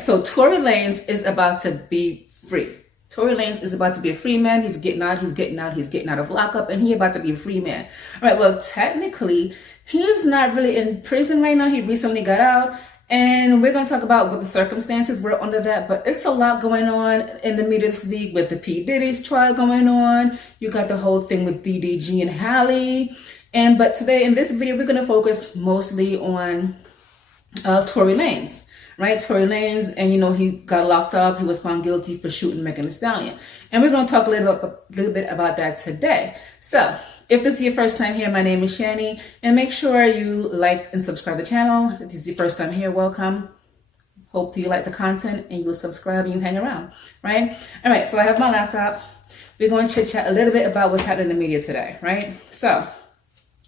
So Tory Lanez is about to be free. Tory Lanez is about to be a free man. He's getting out of lockup, and he's about to be a free man. All right, well, technically, he's not really in prison right now. He recently got out, and we're going to talk about what the circumstances were under that, but it's a lot going on in the media this week with the P. Diddy's trial going on. You got the whole thing with DDG and Halle. But today in this video, we're going to focus mostly on Tory Lanez. Right, Tory Lanez, and he got locked up. He was found guilty for shooting Megan Thee Stallion, and we're going to talk a little bit about that today. So, if this is your first time here, my name is Shani, and make sure you like and subscribe to the channel. If this is your first time here, welcome. Hope you like the content and you will subscribe and you hang around. Right? All right. So I have my laptop. We're going to chit chat a little bit about what's happening in the media today. Right? So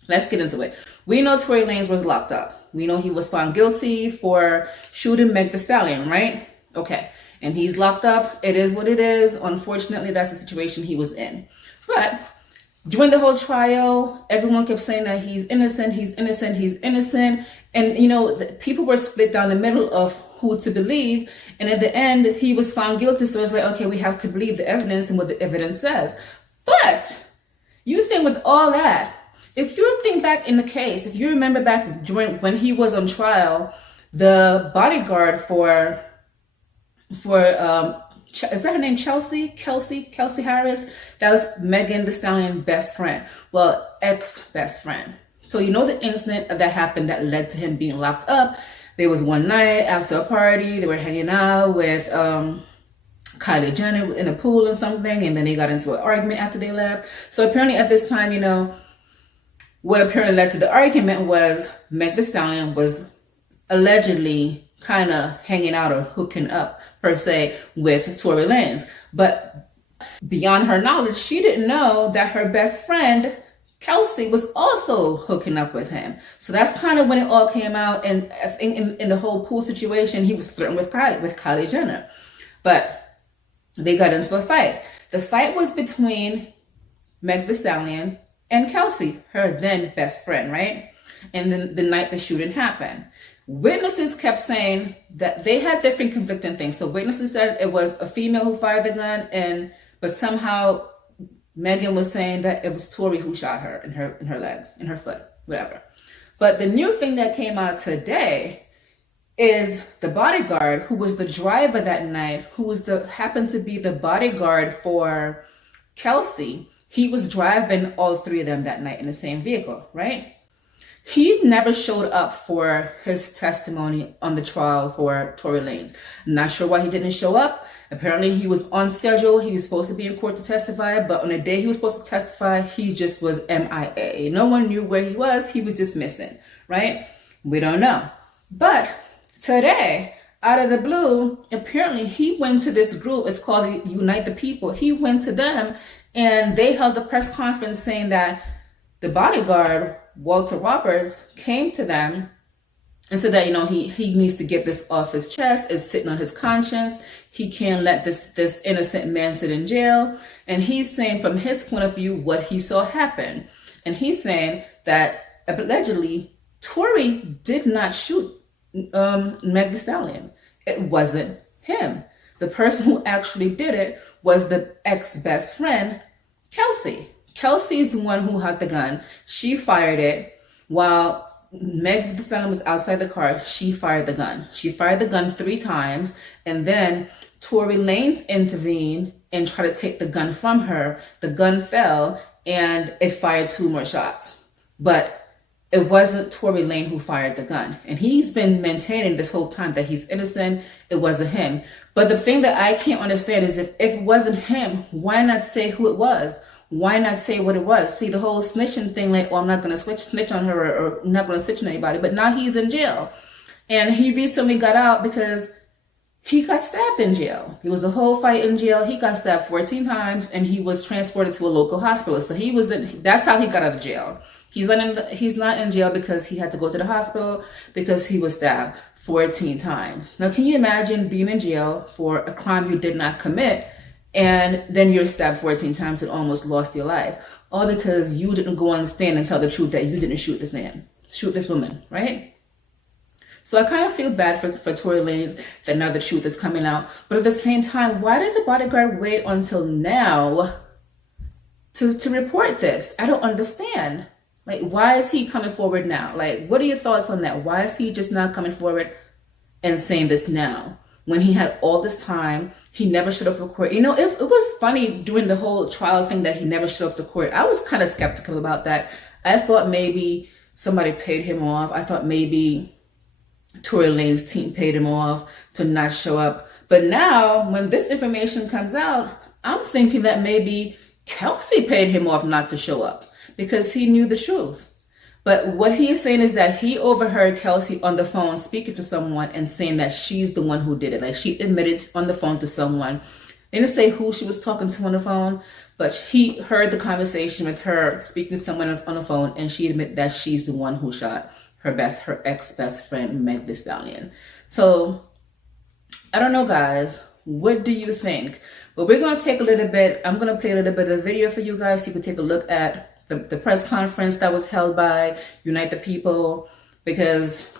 let's get into it. We know Tory Lanez was locked up. We know he was found guilty for shooting Meg Thee Stallion, right? Okay. And he's locked up. It is what it is. Unfortunately, that's the situation he was in. But during the whole trial, everyone kept saying that he's innocent, he's innocent, he's innocent. And, people were split down the middle of who to believe. And at the end, he was found guilty. So it's like, okay, we have to believe the evidence and what the evidence says. But you think with all that, if you think back in the case, if you remember back during when he was on trial, the bodyguard for is that her name, Kelsey Harris? That was Megan Thee Stallion best friend. Well, ex-best friend. So the incident that happened that led to him being locked up. There was one night after a party, they were hanging out with Kylie Jenner in a pool or something, and then they got into an argument after they left. So apparently at this time, what apparently led to the argument was Meg Thee Stallion was allegedly kind of hanging out or hooking up, per se, with Tory Lanez. But beyond her knowledge, she didn't know that her best friend, Kelsey, was also hooking up with him. So that's kind of when it all came out. And I think in the whole pool situation, he was flirting with Kylie Jenner. But they got into a fight. The fight was between Meg Thee Stallion and Kelsey, her then best friend, right? And then the night the shooting happened, witnesses kept saying that they had different conflicting things. So witnesses said it was a female who fired the gun, but somehow Megan was saying that it was Tory who shot her in her leg, in her foot, whatever. But the new thing that came out today is the bodyguard, who was the driver that night, happened to be the bodyguard for Kelsey. He was driving all three of them that night in the same vehicle, right? He never showed up for his testimony on the trial for Tory Lanez. Not sure why he didn't show up. Apparently he was on schedule. He was supposed to be in court to testify, but on the day he was supposed to testify, he just was MIA. No one knew where he was. He was just missing, right? We don't know. But today, out of the blue, apparently he went to this group. It's called Unite the People. He went to them, and they held a press conference saying that the bodyguard, Walter Roberts, came to them and said that, he needs to get this off his chest. It's sitting on his conscience. He can't let this innocent man sit in jail. And he's saying from his point of view what he saw happen. And he's saying that allegedly Tory did not shoot Meg Thee Stallion. It wasn't him. The person who actually did it was the ex-best friend, Kelsey. Kelsey is the one who had the gun. She fired it while Meg Thee Stallion was outside the car. She fired the gun. She fired the gun 3 times, and then Tory Lanez intervened and tried to take the gun from her. The gun fell, and it fired 2 more shots. But it wasn't Tory Lanez who fired the gun. And he's been maintaining this whole time that he's innocent. It wasn't him. But the thing that I can't understand is if it wasn't him, why not say who it was? Why not say what it was? See, the whole snitching thing, like, I'm not going to snitch on her or not going to snitch on anybody. But now he's in jail. And he recently got out because he got stabbed in jail. There was a whole fight in jail. He got stabbed 14 times, and he was transported to a local hospital. So that's how he got out of jail. He's not in jail because he had to go to the hospital because he was stabbed 14 times. Now, can you imagine being in jail for a crime you did not commit, and then you're stabbed 14 times and almost lost your life, all because you didn't go on the stand and tell the truth that you didn't shoot this woman, right? So I kind of feel bad for Tory Lanez that now the truth is coming out. But at the same time, why did the bodyguard wait until now to report this? I don't understand. Like, why is he coming forward now? Like, what are your thoughts on that? Why is he just not coming forward and saying this now? When he had all this time, he never showed up for court. You know, it was funny during the whole trial thing that he never showed up to court. I was kind of skeptical about that. I thought maybe somebody paid him off. I thought maybe Tory Lanez's team paid him off to not show up. But now, when this information comes out, I'm thinking that maybe Kelsey paid him off not to show up because he knew the truth. But what he is saying is that he overheard Kelsey on the phone speaking to someone and saying that she's the one who did it. Like, she admitted on the phone to someone. They didn't say who she was talking to on the phone, but he heard the conversation with her speaking to someone else on the phone, and she admitted that she's the one who shot her ex-best friend, Meg Thee Stallion. So, I don't know, guys. What do you think? But we're going to take a little bit, I'm going to play a little bit of the video for you guys so you can take a look at the press conference that was held by Unite the People, because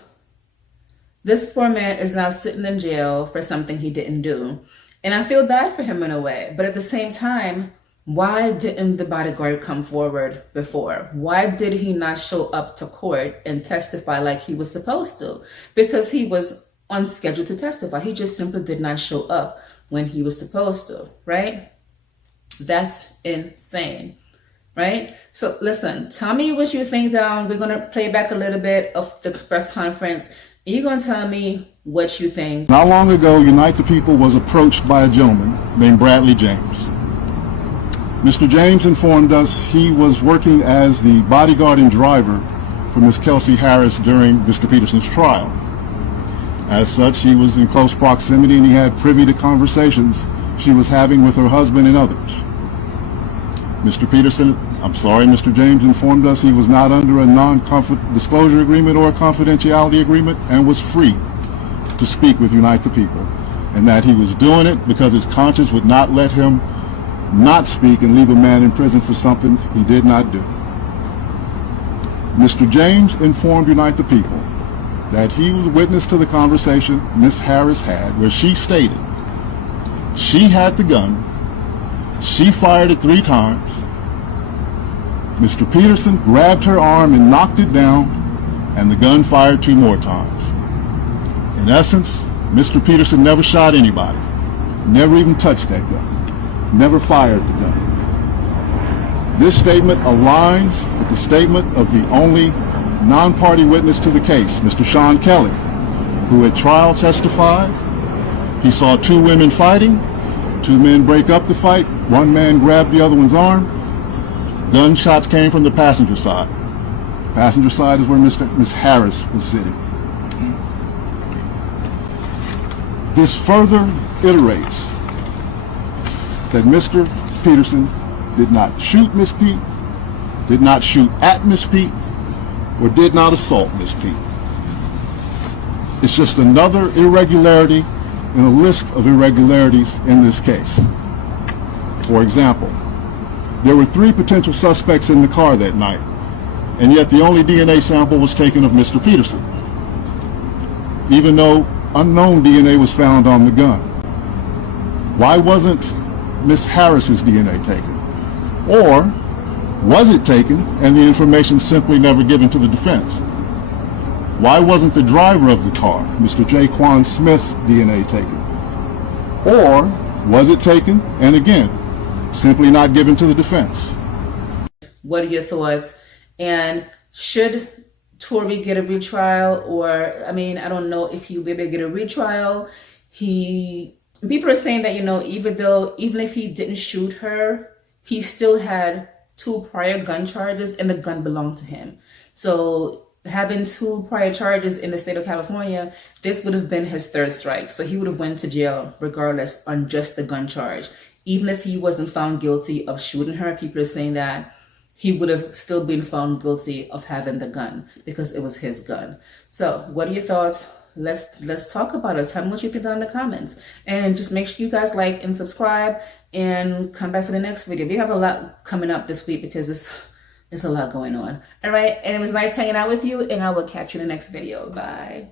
this poor man is now sitting in jail for something he didn't do. And I feel bad for him in a way. But at the same time, why didn't the bodyguard come forward before? Why did he not show up to court and testify like he was supposed to? Because he was unscheduled to testify. He just simply did not show up when he was supposed to, right? That's insane. Right? So listen, tell me what you think down. We're going to play back a little bit of the press conference. You're going to tell me what you think. Not long ago, Unite the People was approached by a gentleman named Bradley James. Mr. James informed us he was working as the bodyguard and driver for Ms. Kelsey Harris during Mr. Peterson's trial. As such, he was in close proximity and he had privy to conversations she was having with her husband and others. Mr. James informed us he was not under a non-disclosure agreement or a confidentiality agreement and was free to speak with Unite the People, and that he was doing it because his conscience would not let him not speak and leave a man in prison for something he did not do. Mr. James informed Unite the People that he was witness to the conversation Ms. Harris had, where she stated she had the gun, she fired it 3 times. Mr. Peterson grabbed her arm and knocked it down, and the gun fired 2 more times. In essence, Mr. Peterson never shot anybody, never even touched that gun, never fired the gun. This statement aligns with the statement of the only non-party witness to the case, Mr. Sean Kelly, who at trial testified he saw 2 women fighting, 2 men break up the fight, 1 man grabbed the other one's arm. Gunshots came from the passenger side. The passenger side is where Ms. Harris was sitting. This further iterates that Mr. Peterson did not shoot Miss Pete, did not shoot at Miss Pete, or did not assault Miss Pete. It's just another irregularity in a list of irregularities in this case. For example, there were 3 potential suspects in the car that night, and yet the only DNA sample was taken of Mr. Peterson, even though unknown DNA was found on the gun. Why wasn't Miss Harris's DNA taken? Or was it taken and the information simply never given to the defense? Why wasn't the driver of the car, Mr. Jaquan Smith's DNA taken? Or was it taken and again, simply not given to the defense? What are your thoughts? And should Tory get a retrial? Or, I mean, I don't know if he will be able to get a retrial. People are saying that, you know, even if he didn't shoot her, he still had 2 prior gun charges and the gun belonged to him. So having 2 prior charges in the state of California, this would have been his 3rd strike. So he would have went to jail regardless on just the gun charge. Even if he wasn't found guilty of shooting her, people are saying that he would have still been found guilty of having the gun because it was his gun. So what are your thoughts? Let's talk about it. Tell me what you think down in the comments. And just make sure you guys like and subscribe and come back for the next video. We have a lot coming up this week because there's a lot going on. All right. And it was nice hanging out with you, and I will catch you in the next video. Bye.